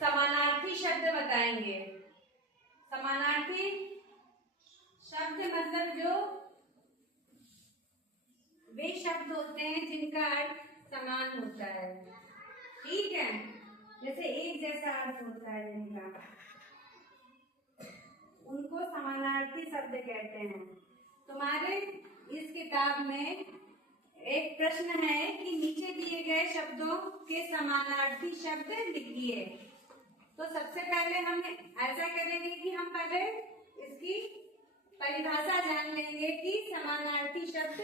समानार्थी शब्द बताएंगे। समानार्थी शब्द मतलब जो वे शब्द होते हैं जिनका अर्थ समान होता है। ठीक है, जैसे एक जैसा अर्थ होता है जिनका, उनको समानार्थी शब्द कहते हैं। तुम्हारे इस किताब में एक प्रश्न है कि नीचे दिए गए शब्दों के समानार्थी शब्द लिखिए। तो सबसे पहले हम ऐसा करेंगे कि हम पहले इसकी परिभाषा जान लेंगे कि समानार्थी शब्द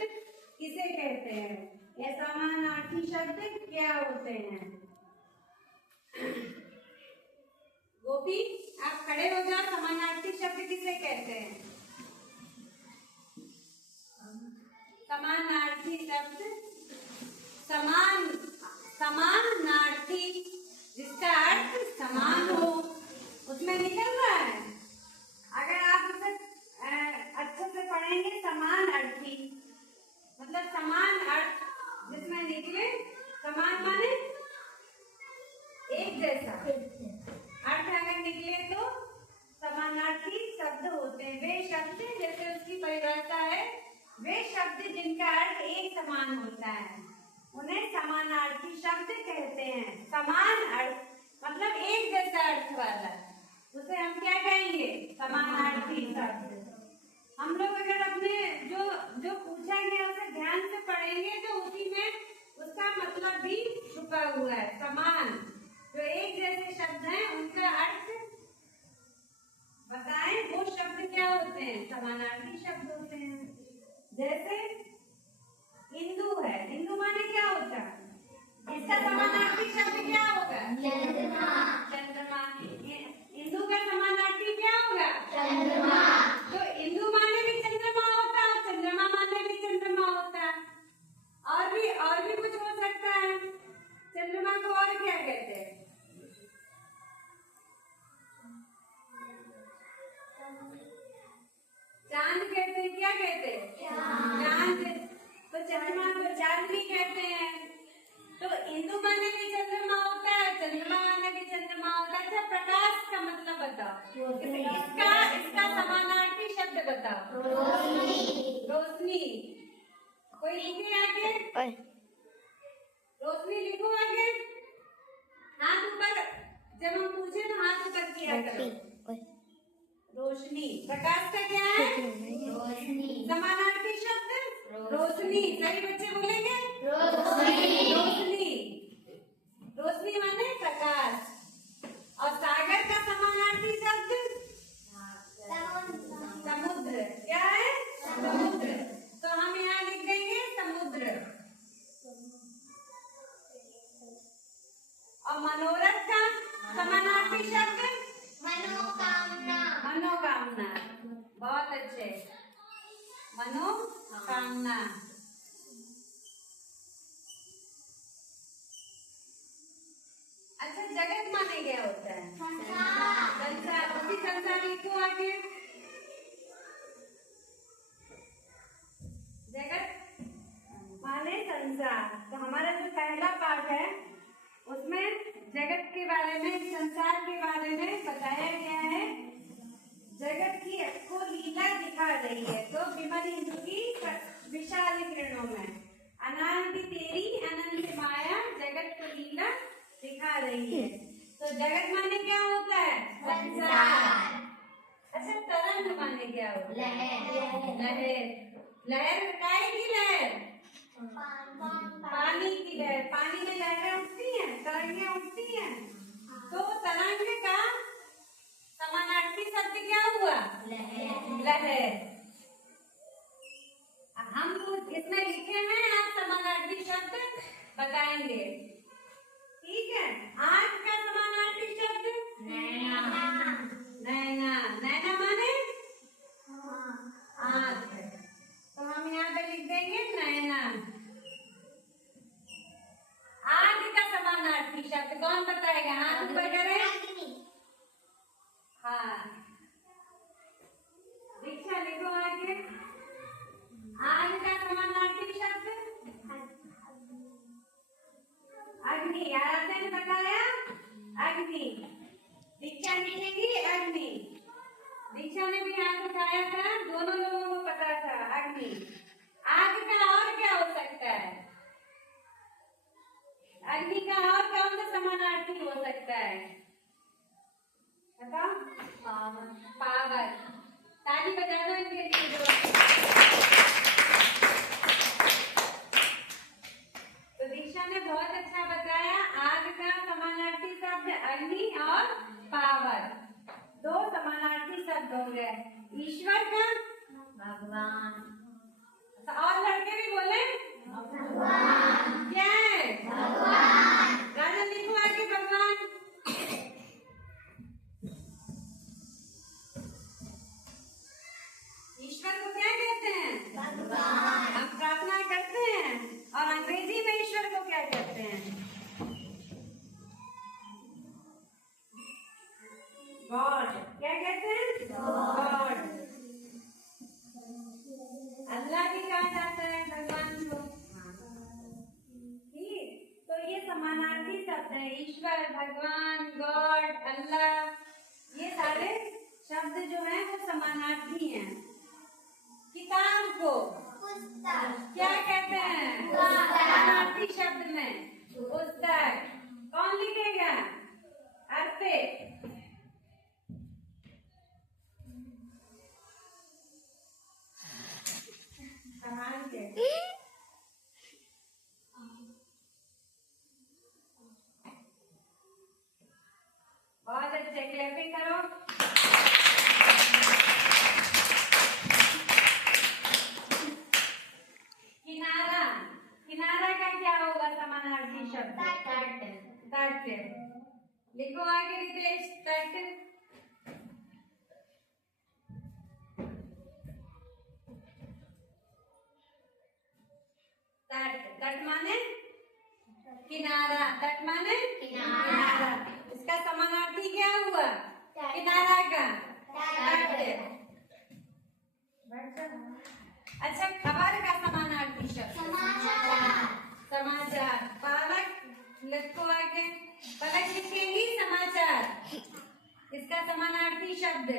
किसे कहते हैं या समानार्थी शब्द क्या होते हैं। गोपी, आप खड़े हो जाओ। समानार्थी शब्द किसे कहते हैं? समानार्थी शब्द समानार्थी जिसका अर्थ समान हो, उसमें निकल रहा है। अगर आप उसे अच्छे से पढ़ेंगे, समान अर्थी मतलब समान अर्थ जिसमें निकले। समान माने एक जैसा अर्थ अगर निकले तो समानार्थी शब्द होते हैं। वे शब्द, जैसे उसकी परिभाषा है, वे शब्द जिनका अर्थ एक समान होता है उन्हें समानार्थी शब्द कहते हैं। समान अर्थ मतलब एक जैसा अर्थ वाला, उसे हम क्या कहेंगे? समानार्थी शब्द। हम लोग अगर अपने जो पूछा गया उसे ध्यान से पढ़ेंगे तो उसी में उसका मतलब भी छुपा हुआ है। समान, जो एक जैसे शब्द हैं उनका अर्थ बताएं, वो शब्द क्या होते हैं? समानार्थी शब्द होते हैं। जैसे इंदु है, इंदु माने क्या होता है? इसका समानार्थी शब्द क्या होगा? चंद्रमा। चंद्रमा। इंदु का समानार्थी क्या होगा? चंद्रमा। तो इंदु माने भी चंद्रमा होता है, चंद्रमा माने भी चंद्रमा होता है। और भी कुछ हो सकता है। चंद्रमा को और क्या कहते हैं? चांद कहते हैं। क्या कहते हैं? चांद। तो चंद्रमा को चांद भी कहते हैं। तो इंदु माने भी चंद्रमा होता है, चंद्रमा माने भी चंद्रमा होता है। अच्छा, प्रकाश का मतलब बताओ। इसका समानार्थी शब्द बताओ। रोशनी। रोशनी। कोई लिखे आगे? रोशनी लिखो आगे। हाथ ऊपर, जब हम पूछे तो हाथ ऊपर किया करो। रोशनी। प्रकाश का क्या है? रोशनी। समानार्थी शब्द रोशनी। सही बच्चे बोलेंगे? रोशनी। रोशनी। रोशनी माने प्रकाश। और सागर का समानार्थी शब्द समुद्र। क्या है? समुद्र। तो हम यहाँ लिख देंगे समुद्र। और मनोरथ का समानार्थी शब्द मनोकामना। मनोकामना। बहुत अच्छे, मनोकामना। अच्छा, जगत माने क्या होता है? संसार। उसी संसार लिखो आगे। जगत माने संसार। तो हमारा जो पहला पाठ है उसमें जगत के बारे में, संसार के बारे में बताया गया है। जगत की को लीला दिखा रही है। तो विमल इंदु की विशाल किरणों में अनंत तेरी अनंत माया जगत को लीला दिखा रही है। तो जगत माने क्या होता है? संसार। अच्छा, तरंग माने क्या होता है? लहर। लहर काय की लहर? पानी की लहर। पानी में लहरें उठती हैं, तरंगें उठती हैं। तो तरंग का समानार्थी शब्द क्या हुआ? लहर। हम इसमें लिखे हैं, आप समानार्थी शब्द बताएंगे। ठीक है। आंख का समानार्थी शब्द नैना। नैना। नैना माने आंख। तो हम यहाँ पे लिख देंगे नैना। आग का समानार्थी शब्द कौन बताएगा? हाथ ऊपर करें। हाँ, दीक्षा लिखो आगे। आग का समानार्थी शब्द अग्नि। आराध्या ने बताया अग्नि। क्या लिखेंगी? अग्नि। दीक्षा ने भी हाथ उठाया था, दोनों लोगों को पता था अग्नि। आग का और क्या हो सकता है? अग्नि का और कौन सा समानार्थी हो सकता है? बताओ। पावर। ताली बजा दो इनके लिए। तो दीक्षा ने बहुत अच्छा बताया। आग का समानार्थी शब्द अग्नि और पावर, दो समानार्थी शब्द हो गए। ईश्वर का भगवान। और लड़के भी बोले भगवान। क्या है? भगवान। राजा लिखो आगे भगवान। ईश्वर को क्या कहते हैं? भगवान। हम प्रार्थना करते हैं और अंग्रेजी में ईश्वर को क्या कहते हैं? गॉड। क्या कहते हैं? गॉड। अल्लाह भी कहा जाता है भगवान को। ठीक, तो ये समानार्थी शब्द है। ईश्वर, भगवान, गॉड, अल्लाह, ये सारे शब्द जो हैं वो समानार्थी हैं। किताब को क्या कहते हैं? समानार्थी शब्द में पुस्तक। कौन लिखेगा? अर्पित। बहुत अच्छे, क्लैपिंग करो। किनारा। किनारा का क्या होगा समानार्थी शब्द? तट। लिखो आगे रितेश। तट। तट। तट माने किनारा। तट माने किनारा। इसका समानार्थी क्या हुआ? किनारा का तट। अच्छा, खबर का समानार्थी शब्द समाचार। पालक लिखो आगे। पलक लिखेंगी समाचार। इसका समानार्थी शब्द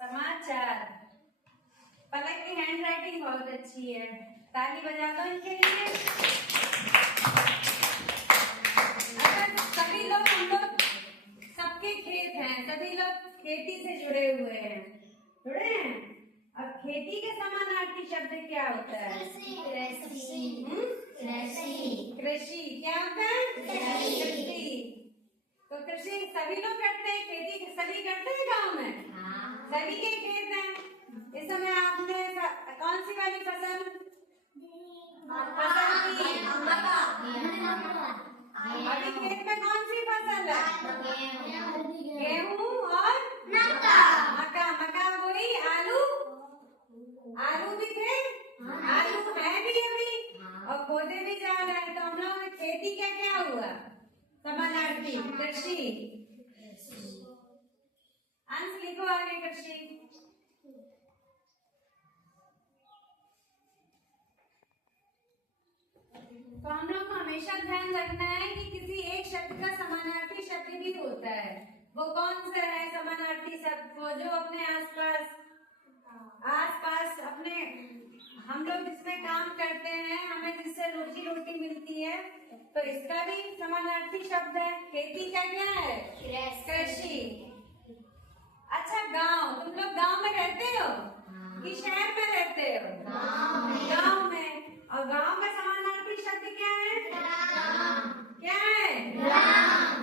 समाचार। पलक की हैंड राइटिंग बहुत अच्छी है, ताली बजा दो इनके लिए। अगर सभी लोग, हम लोग सबके खेत हैं, सभी लोग खेती से जुड़े हुए हैं, जुड़े हैं। अब खेती के समानार्थी शब्द क्या होता है? कृषि। क्या होता है? कृषि। तो कृषि सभी लोग करते हैं, खेती सभी करते हैं गांव में। सभी के खेत हैं। इस समय आपने कौन सी वाली फसल की? अभी खेत में कौन सी फसल है? गेहूं और मक्का। मक्का बोई। आलू। आलू भी थे, आलू है भी अभी, और पौधे भी जा रहे हैं। तो हम लोग खेती का क्या हुआ? समानार्थी कृषि। अंश लिखो आगे कृषि। तो हम लोग को हमेशा ध्यान रखना है कि किसी एक शब्द का समानार्थी शब्द भी होता है। वो कौन सा है समानार्थी शब्द? वो जो अपने आसपास अपने हम लोग जिसमें काम करते हैं, हमें जिससे रोजी रोटी मिलती है, तो इसका भी समानार्थी शब्द है। खेती का क्या है? कृषि। अच्छा, गांव। तुम लोग गांव में रहते हो कि शहर में रहते हो? गांव में। और गांव में समानार्थी शब्द क्या है? क्या है?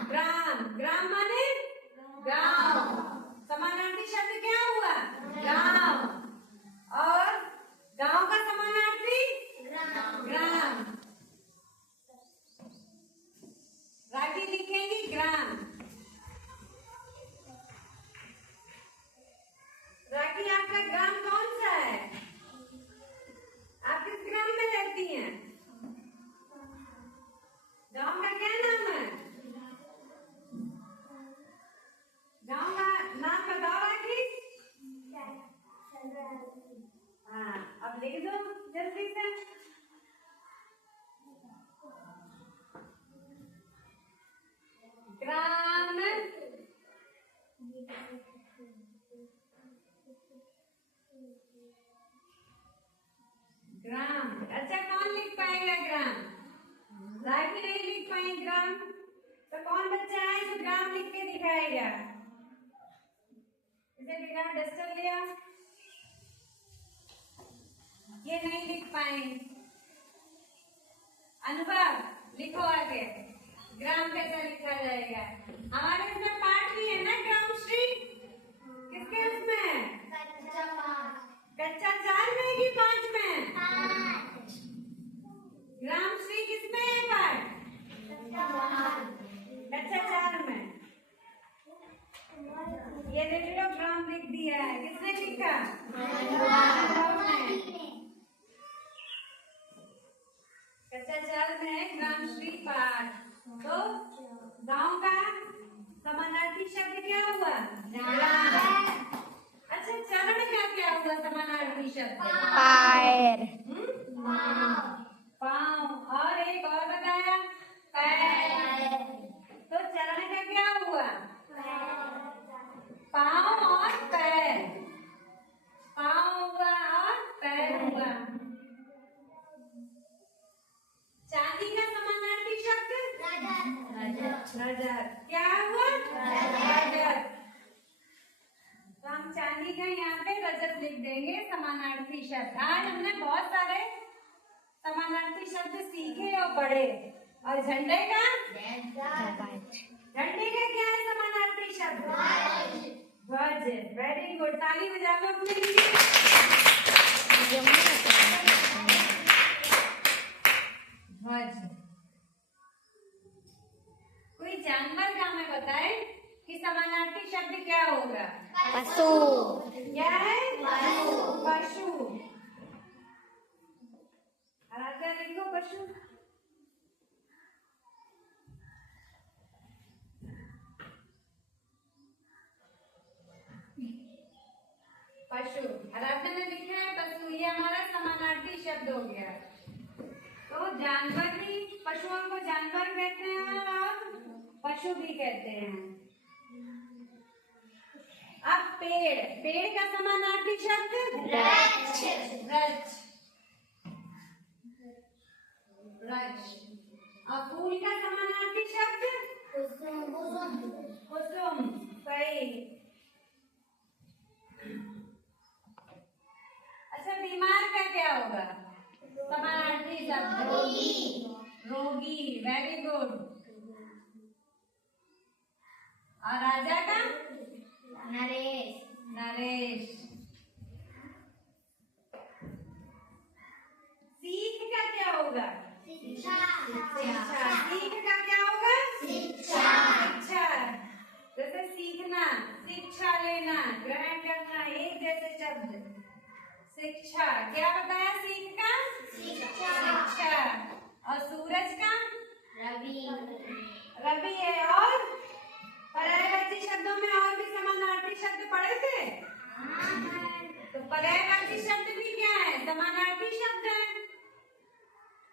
ग्राम। ग्राम माने गांव। समानार्थी शब्द क्या हुआ? गांव। और गांव का समानार्थी ग्राम। राखी लिखेंगी ग्राम। राखी, आपका ग्राम कौन सा है? ग्राम। अच्छा, कौन लिख पाएगा ग्राम? राखी नहीं लिख पाई ग्राम, तो कौन बच्चा है जो ग्राम लिख के दिखाएगा? इसे बिना डस्टर लिया, ये नहीं लिख पाए। अनुभव लिखो आगे, ग्राम कैसा लिखा जाएगा? हमारे इसमें पाठ भी है ना ग्राम श्री, किसके उसमें? कच्चा 4 में कि 5 में? ग्राम श्री किसमें है पाठ? कच्चा 4 में। ये देख लो, ग्राम लिख दिया है, किसने लिखा? कच्चा 4 में है ग्राम श्री पाठ। तो गांव का समानार्थी शब्द क्या हुआ? अच्छा, चरण का क्या हुआ समानार्थी शब्द? पैर। पाँव। और एक और बताया, पैर। तो चरण का क्या हुआ? पाँव और पैर। पाँव हुआ और पैर हुआ। चांदी का समानार्थी शब्द? रजत। क्या हुआ? रजत। तो हम चांदी का यहाँ पे रजत लिख देंगे समानार्थी शब्द। आज हमने बहुत सारे समानार्थी शब्द सीखे और पढ़े। और झंडे का? झंडे का क्या है समानार्थी शब्द? ध्वज। वेरी गुड, ताली बजा लो अपने लिए। ध्वज। कोई जानवर का हमें बताए कि समानार्थी शब्द क्या होगा? पशु। क्या है? पशु। आराध्या लिखो पशु। पशु। आराध्या ने लिखा है पशु, ये हमारा समानार्थी शब्द हो गया। तो जानवर भी, पशुओं को जानवर कहते हैं और पशु भी कहते हैं। अब पेड़। पेड़ का समानार्थी शब्द? वृक्ष। वृक्ष। वृक्ष। और फूल का समानार्थी शब्द? कुसुम। सही। अच्छा, बीमार का क्या होगा समानार्थी शब्द? रोगी। Very good. और राजा का? नरेश। नरेश। सीख का क्या होगा? शिक्षा। सीख का क्या होगा? शिक्षा। जैसे सीखना, शिक्षा लेना, ग्रहण करना, एक जैसे शब्द। शिक्षा। क्या बताया सीख का? शिक्षा। और सूरज का? रवि। रवि है। और पर्यायवाची शब्दों में और भी समानार्थी शब्द पढ़े थे? तो पर्यायवाची शब्द भी क्या है? समानार्थी शब्द है।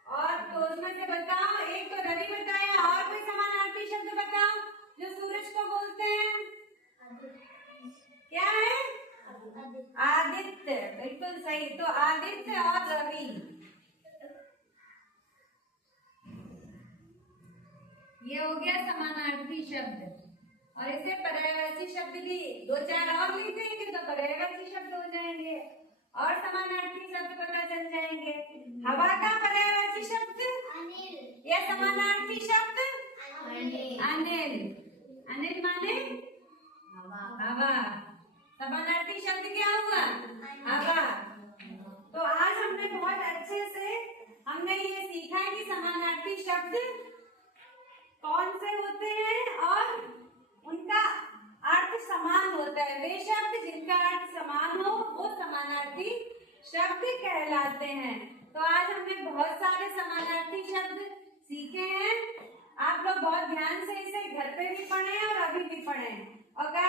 और तो उसमें से बताओ, एक तो रवि बताया, और कोई समानार्थी शब्द बताओ जो सूरज को बोलते हैं। क्या है? आदित्य। बिल्कुल सही। तो आदित्य और रवि, ये हो गया समानार्थी शब्द। और इसे पर्यायवाची शब्द भी 2-4 और लिख देंगे तो पर्यायवाची शब्द हो जाएंगे और समानार्थी शब्द पता चल जाएंगे। हवा का पर्यायवाची शब्द? अनिल। या समानार्थी शब्द? अनिल। अनिल माने हवा। समानार्थी शब्द क्या हुआ? हवा। तो आज हमने बहुत अच्छे से ये सीखा कि समानार्थी शब्द कौन से होते हैं और उनका अर्थ समान होता है। वे शब्द जिनका अर्थ समान हो वो समानार्थी शब्द कहलाते हैं। तो आज हमने बहुत सारे समानार्थी शब्द सीखे हैं। आप लोग बहुत ध्यान से इसे घर पे भी पढ़ें और अभी भी पढ़ें। और